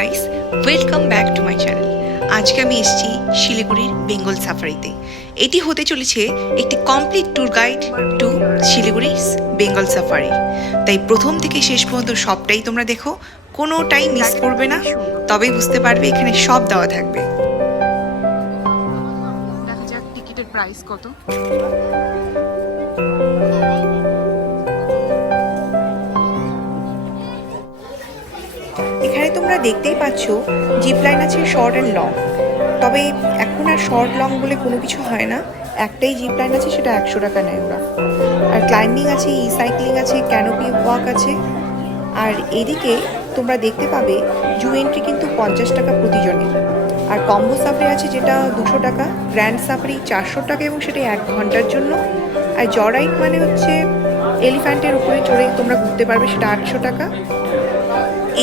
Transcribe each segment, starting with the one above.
Guys, welcome back to my channel. আজকে আমি এসেছি শিলিগুড়ির বেঙ্গল সাফারিতে। এটি হতে চলেছে একটি complete tour guide to Siliguri Bengal safari. তাই প্রথম থেকে শেষ পর্যন্ত সবটাই তোমরা দেখো, কোনোটাই মিস করবে না, তবেই বুঝতে পারবে এখানে সব দেওয়া থাকবে। দেখা যাক টিকিটের প্রাইস কত। এখানে তোমরা দেখতেই পাচ্ছ জিপ লাইন আছে শর্ট অ্যান্ড লং। তবে এখন আর শর্ট লং বলে কোনো কিছু হয় না, একটাই জিপ লাইন আছে, সেটা 100 টাকা নেয় ওরা। আর ক্লাইম্বিং আছে, ই সাইক্লিং আছে, ক্যানোপি ওয়াক আছে। আর এদিকে তোমরা দেখতে পাবে জু এন্ট্রি কিন্তু 50 টাকা প্রতিজনের। আর কম্বো সাফারি আছে যেটা 200 টাকা, গ্র্যান্ড সাফারি 400 টাকা এবং সেটা 1 ঘন্টার জন্য। আর জরাইট মানে হচ্ছে এলিফ্যান্টের উপরে চড়ে তোমরা ঘুরতে পারবে, সেটা 800 টাকা।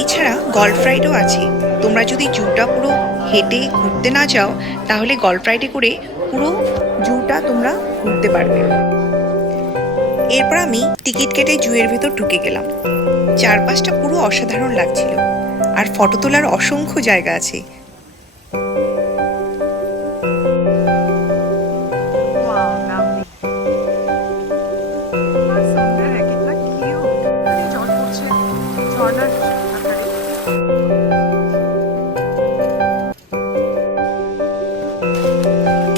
এছাড়া গল্ফ রাইডও আছে। তোমরা যদি জুটা পুরো হেঁটে ঘুরতে না যাও, তাহলে গল্ফ রাইডে করে পুরো জুটা তোমরা ঘুরতে পারবে। এরপর আমি টিকিট কেটে জুয়ের ভেতর ঢুকে গেলাম। চারপাশটা পুরো অসাধারণ লাগছিল, আর ফটো তোলার অসংখ্য জায়গা আছে।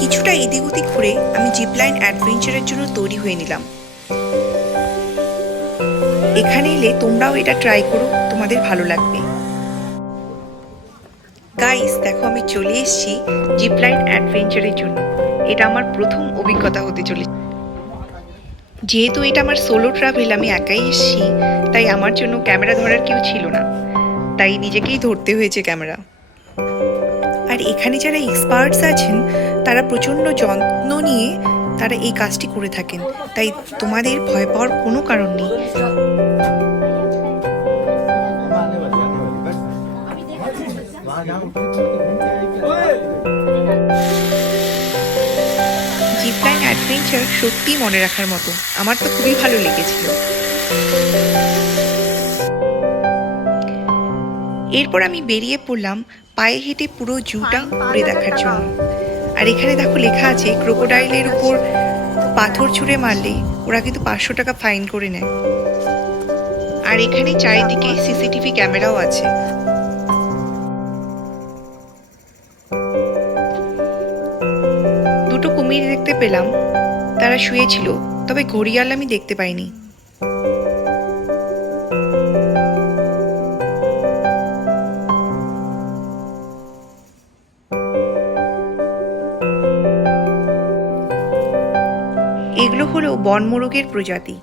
কিছুটা এদিক ওদিক ঘুরে আমি জিপলাইন অ্যাডভেঞ্চারের জন্য তৈরি হয়ে নিলাম। এখানে এলে তোমরাও এটা ট্রাই করো, তোমাদের ভালো লাগবে। গাইস দেখো, আমি চলে এসেছি জিপলাইন অ্যাডভেঞ্চারের জন্য। এটা আমার প্রথম অভিজ্ঞতা হতে চলেছে। যেহেতু এটা আমার সোলো ট্রাভেল, আমি একাই এসেছি, তাই আমার জন্য ক্যামেরা ধরার কেউ ছিল না, তাই নিজেকেই ধরতে হয়েছে ক্যামেরা। আর এখানে যারা এক্সপার্টস আছেন তারা প্রচণ্ড যত্ন নিয়ে তারা এই কাজটি করে থাকেন, তাই তোমাদের ভয় পাওয়ার কোনো কারণ নেই। জিপলাইন অ্যাডভেঞ্চার সত্যিই মনে রাখার মতো, আমার তো খুবই ভালো লেগেছিল। এরপর আমি বেরিয়ে পড়লাম পায়ে হেঁটে পুরো জুটা ঘুরে দেখার জন্য। আর এখানে দেখো লেখা আছে ক্রোকোডাইলের উপর পাথর ছুঁড়ে মারলে ওরা কিন্তু 500 টাকা ফাইন করে নেয়। আর এখানে চারিদিকে সিসিটিভি ক্যামেরাও আছে। দুটো কুমির দেখতে পেলাম, তারা শুয়েছিল, তবে ঘড়িয়াল আমি দেখতে পাইনি। এগুলো হলো বনমোরগের প্রজাতি।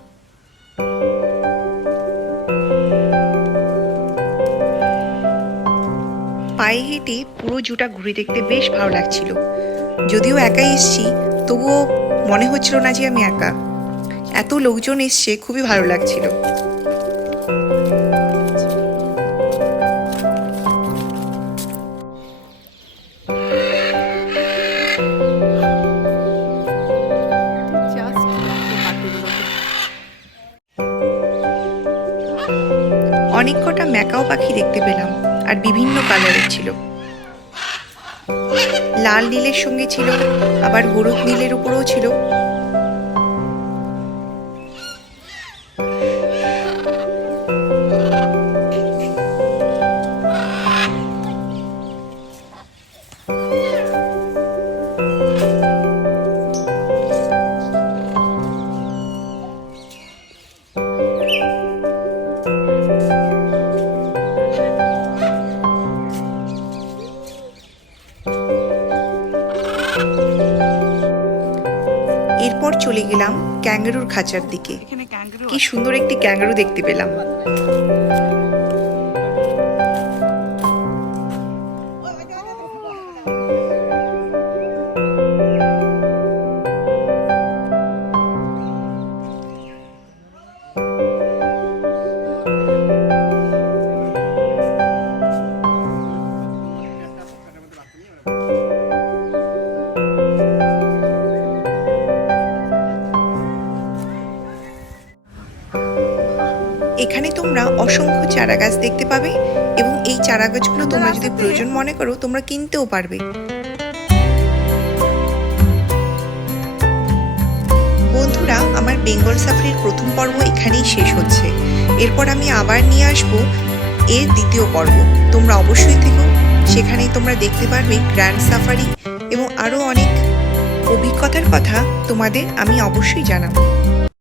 পায়ে হেঁটে পুরো জুটা ঘুরে দেখতে বেশ ভালো লাগছিল। যদিও একাই এসছি, তবুও মনে হচ্ছিল না যে আমি একা। এত লোকজন এসছে, খুবই ভালো লাগছিল। অনেক কটা ম্যাকাও পাখি দেখতে পেলাম, আর বিভিন্ন কালারের ছিল। লাল নীলের সঙ্গে ছিল, আবার হলুদ নীলের উপরেও ছিল। এরপর চলে গেলাম ক্যাঙ্গারুর খাঁচার দিকে। কি সুন্দর একটি ক্যাঙ্গারু দেখতে পেলাম। এখানে তোমরা অসংখ্য চারা গাছ দেখতে পাবে এবং এই চারা গাছগুলো তোমরা যদি প্রয়োজন মনে করো তোমরা কিনতেও পারবে। বন্ধুরা, আমার বেঙ্গল সাফারির প্রথম পর্ব এখানেই শেষ হচ্ছে। এরপর আমি আবার নিয়ে আসবো এর দ্বিতীয় পর্ব। তোমরা অবশ্যই থেকো, সেখানেই তোমরা দেখতে পারবে গ্র্যান্ড সাফারি এবং আরও অনেক অভিজ্ঞতার কথা তোমাদের আমি অবশ্যই জানাবো।